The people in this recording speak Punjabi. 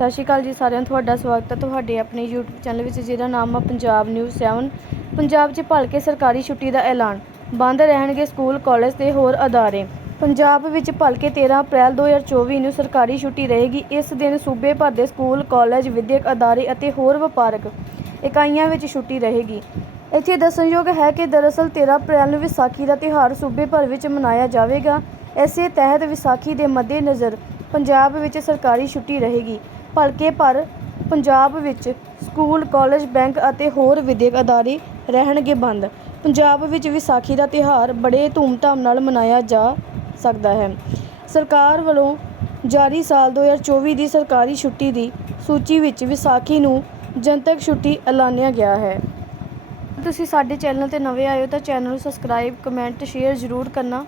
ਸਤਿ ਸ਼੍ਰੀ ਅਕਾਲ ਜੀ ਸਾਰਿਆਂ ਨੂੰ, ਤੁਹਾਡਾ ਸਵਾਗਤ ਹੈ ਤੁਹਾਡੇ ਆਪਣੇ YouTube ਚੈਨਲ ਵਿੱਚ, ਜਿਹਦਾ ਨਾਮ ਆ ਪੰਜਾਬ ਨਿਊਜ਼ 7 ਪੰਜਾਬ 'ਚ ਭਲਕੇ ਸਰਕਾਰੀ ਛੁੱਟੀ ਦਾ ਐਲਾਨ, ਬੰਦ ਰਹਿਣਗੇ ਸਕੂਲ, ਕਾਲਜ ਤੇ ਹੋਰ ਅਦਾਰੇ। ਪੰਜਾਬ ਵਿੱਚ ਭਲਕੇ 13 ਅਪ੍ਰੈਲ 2024 ਨੂੰ ਸਰਕਾਰੀ ਛੁੱਟੀ ਰਹੇਗੀ, ਇਸ ਦਿਨ ਸੂਬੇ ਭਰ ਦੇ ਸਕੂਲ, ਕਾਲਜ, ਵਿਦਿਅਕ ਅਦਾਰੇ ਅਤੇ ਹੋਰ ਵਪਾਰਕ ਇਕਾਈਆਂ ਵਿੱਚ ਛੁੱਟੀ ਰਹੇਗੀ। ਇੱਥੇ ਦੱਸਣਯੋਗ ਹੈ ਕਿ ਦਰਅਸਲ 13 ਅਪ੍ਰੈਲ ਨੂੰ ਵਿਸਾਖੀ ਦਾ ਤਿਉਹਾਰ ਸੂਬੇ ਭਰ ਵਿੱਚ ਮਨਾਇਆ ਜਾਵੇਗਾ। ਇਸੇ ਤਹਿਤ ਵਿਸਾਖੀ ਦੇ ਮੱਦੇਨਜ਼ਰ ਪੰਜਾਬ ਵਿੱਚ ਸਰਕਾਰੀ ਛੁੱਟੀ ਰਹੇਗੀ। ਭਲਕੇ ਭਰ ਪੰਜਾਬ ਵਿੱਚ ਸਕੂਲ, ਕਾਲਜ, ਬੈਂਕ ਅਤੇ ਹੋਰ ਵਿੱਦਿਅਕ ਅਦਾਰੇ ਰਹਿਣਗੇ ਬੰਦ। ਪੰਜਾਬ ਵਿੱਚ ਵਿਸਾਖੀ ਦਾ ਤਿਉਹਾਰ ਬੜੇ ਧੂਮਧਾਮ ਨਾਲ ਮਨਾਇਆ ਜਾ ਸਕਦਾ ਹੈ। ਸਰਕਾਰ ਵੱਲੋਂ ਜਾਰੀ ਸਾਲ 2024 ਦੀ ਸਰਕਾਰੀ ਛੁੱਟੀ ਦੀ ਸੂਚੀ ਵਿੱਚ ਵਿਸਾਖੀ ਨੂੰ ਜਨਤਕ ਛੁੱਟੀ ਐਲਾਨਿਆ ਗਿਆ ਹੈ। ਤੁਸੀਂ ਸਾਡੇ ਚੈਨਲ ਤੇ ਨਵੇਂ ਆਏ ਹੋ ਤਾਂ ਚੈਨਲ ਨੂੰ ਸਬਸਕ੍ਰਾਈਬ, ਕਮੈਂਟ, ਸ਼ੇਅਰ ਜ਼ਰੂਰ ਕਰਨਾ।